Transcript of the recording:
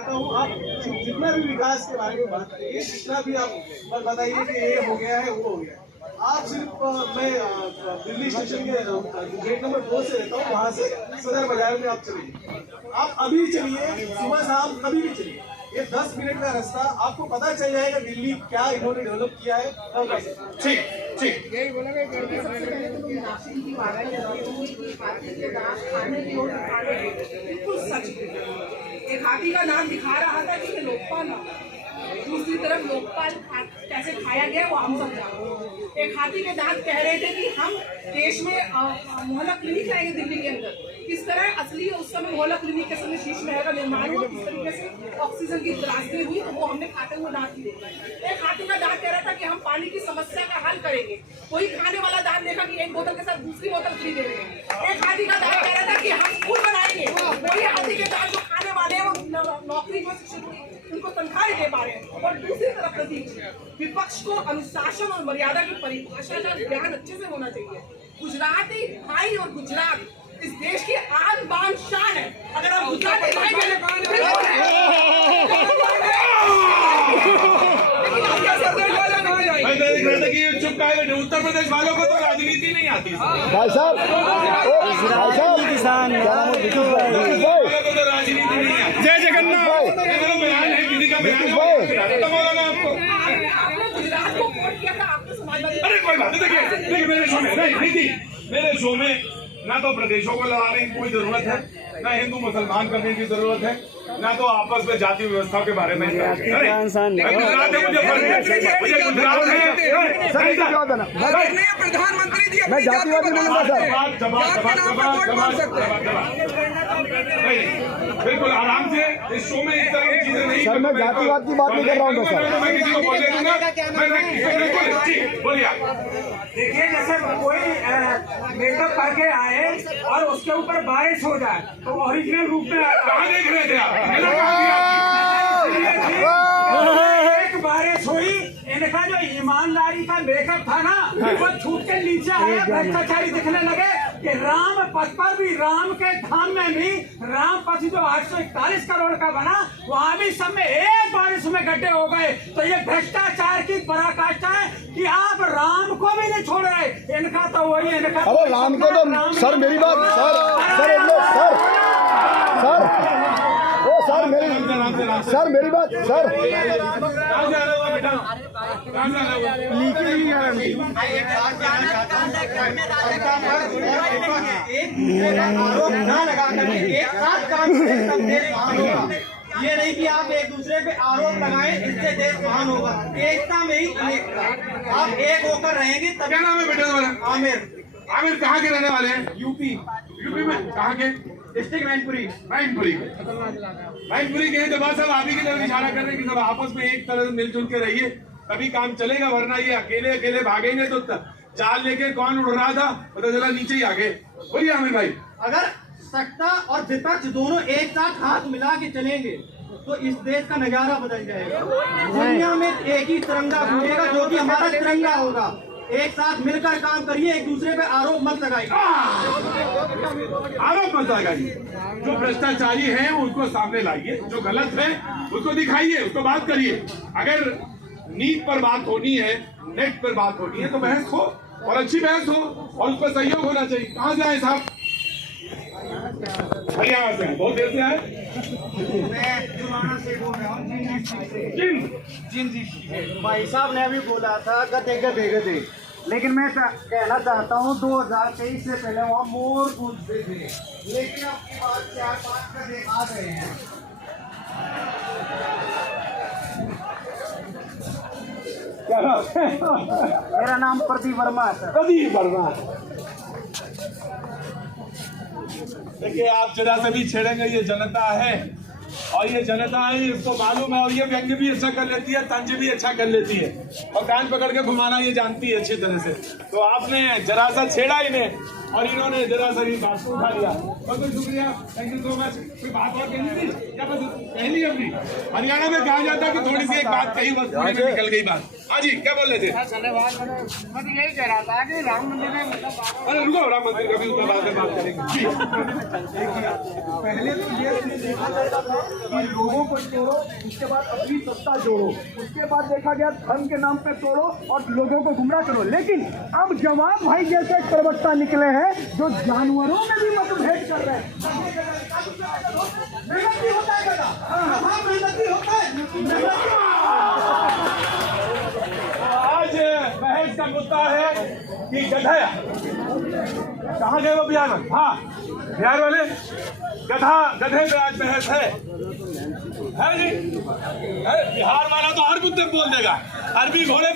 चाहता हूँ आप जितना भी विकास के बारे में बात करिए, जितना भी आप बताइए कि ये हो गया है वो हो गया है। आप सिर्फ मैं दिल्ली स्टेशन के गेट नंबर 2 से रहता हूँ, वहाँ से सदर बाजार में आप चलिए, आप अभी चलिए, सुबह शाम कभी भी चलिए, ये 10 मिनट का रास्ता आपको पता चल जाएगा दिल्ली क्या इन्होंने डेवलप किया है। ठीक ठीक यही बोला बिल्कुल सच। एक हाथी का नाम दिखा रहा था कि लोकपाल, दूसरी तरफ लोकपाल कैसे खाया गया वो हम सब जानते हैं। एक हाथी के दांत कह रहे थे कि हम देश में मोहल्ला क्लिनिक लाएंगे दिल्ली के अंदर। किस तरह असली उस समय मोहल्ला क्लिनिक के समय शीश महल का निर्माण हुआ, किस तरीके से ऑक्सीजन की त्रासदी हुई, तो वो हमने खाते हुए दांत ही देखा। एक हाथी का दांत कह रहा था कि हम पानी की समस्या का हल करेंगे, कोई खाने वाला दांत देखा कि एक बोतल के साथ दूसरी बोतल फ्री दे रहे हैं। एक हाथी का दांत कह रहा था कि हम स्कूल बनाएंगे, वही हाथी के दांत जो खाने वाले हैं वो नौकरी में शिक्षित हुई उनको तनख्वाह नहीं दे पा रहे हैं। और दूसरी तरफ विपक्ष को अनुशासन और मर्यादा की परिभाषा का ज्ञान अच्छे से होना चाहिए। गुजराती भाई और गुजरात इस देश की आन बान शान है। अगर आप गुजराती भाई चुप का उत्तर प्रदेश वालों को तो राजनीति नहीं आती। भाई साहब किसान को तो राजनीति नहीं आती। जय जगन्नाथ बयान है, किसी का बयान आपको गुजरात को वोट किया था, आपने समाजवादी। अरे कोई बात नहीं, देखिए मेरे शो में नहीं थी, मेरे शो में ना तो प्रदेशों को लड़ाने की कोई जरूरत है, ना हिंदू मुसलमान करने की जरूरत है, ना तो आपस में जाति व्यवस्था के बारे में। गुजरात प्रधानमंत्री जी मैं जातिवादी बोलूंगा सर। बिल्कुल आराम से इस शो में इस तरह की चीजें नहीं सर, मैं जातिवाद की बात नहीं कर रहा हूँ सर। मैं किसी को बोलने दूंगा। बोलिए। देखिए, जैसे कोई मेकअप करके आए और उसके ऊपर बारिश हो जाए तो ओरिजिनल रूप में कहाँ देख रहे थे आप? एक बारिश हुई, इनका जो ईमानदारी का मेकअप था ना वो छूट के नीचे आया, भ्रष्टाचारी दिखने लगे कि राम पथ पर भी, राम के धाम में भी राम पथ जो 841 करोड़ का बना वहाँ भी सब में एक बारिश में गड्ढे हो गए। तो ये भ्रष्टाचार की पराकाष्ठा है कि आप राम को भी नहीं छोड़ रहे। इनका तो वही, इनका अरे राम को तो सर मेरी बात सर मेरी बात सर आरोप ना लगा करके एक साथ काम करें तब देश महान होगा। ये नहीं कि आप एक दूसरे पे आरोप लगाएं इससे देश महान होगा। एकता में ही अनेकता, आप एक होकर रहेंगे तब। क्या नाम है बेटे तुम्हारा? आमिर। आमिर कहाँ के रहने वाले हैं? यूपी में कहाँ के? डिस्ट्रिक्ट मैनपुरी के हैं। जब सब आप ही की तरफ इशारा कर रहे हैं कि सब आपस में एक तरह से मिलजुल के रहिए तभी काम चलेगा, वरना ये अकेले अकेले भागेंगे तो चाल लेके कौन उड़ रहा था पता चला नीचे ही आगे। बोलिए आमिर भाई। अगर सत्ता और विपक्ष दोनों एक साथ हाथ मिला के चलेंगे तो इस देश का नजारा बदल जाएगा। दुनिया में एक ही तिरंगा घूमेगा जो कि हमारा तिरंगा होगा। एक साथ मिलकर काम करिए, एक दूसरे पे आरोप मत लगाइए। आरोप मत लगाइए। जो भ्रष्टाचारी हैं उनको सामने लाइए, जो गलत है उसको दिखाइए, उसको बात करिए। अगर नीट पर बात होनी है, नेट पर बात होनी है तो बहस हो और अच्छी बहस हो और उस पर सहयोग होना चाहिए। कहाँ से आए साहब? हरियाणा से। बहुत देर से आए? मैं जुलाना से बोल रहा हूँ। भाई साहब ने अभी बोला था गधे, लेकिन मैं कहना चाहता हूँ 2023 से पहले वहाँ मोर कूदते थे, लेकिन अब की बात 4-5 गधे आ गए हैं। मेरा नाम प्रदीप वर्मा है सर। प्रदीप वर्मा। देखिए, आप जरा से भी छेड़ेंगे, ये जनता है और ये जनता है, इसको मालूम है। और ये व्यंग्य भी अच्छा कर लेती है, तंज भी अच्छा कर लेती है और कान पकड़ के घुमाना ये जानती है अच्छी तरह से। तो आपने जरा सा छेड़ा इन्हें और इन्होंने जरा सा ही बात को उठा लिया। बहुत बहुत शुक्रिया, थैंक यू सो मच। कोई बात और कहनी थी क्या? बस पहली अपनी हरियाणा में कहा जाता है कि थोड़ी सी एक बात कही बस निकल गई बात। हाँ जी, क्या बोल रहे थे? धन्यवाद। मैं तो यही कह रहा था कि राम मंदिर में मतलब अरे रुको, राम मंदिर का भी उसमें बाद में बात करेंगे। जी। पहले तो ये देखा जाता था कि लोगों को तोड़ो, उसके बाद अपनी सत्ता जोड़ो, उसके बाद देखा गया धर्म के नाम पे तोड़ो और लोगों को गुमराह करो। लेकिन अब जवाब भाई जैसे एक प्रवक्ता निकले हैं जो जानवरों में भी मतभेद कर रहे हैं। मेहनती होता है गधा, हाँ मेहनती होता है। आज बहस का मुद्दा है कि गधा कहाँ गए वो बिहार में? हाँ, बिहार वाले गधे पे आज बहस है जी। बिहार वाला तो हर मुद्दे में बोल देगा। अरबी घोड़े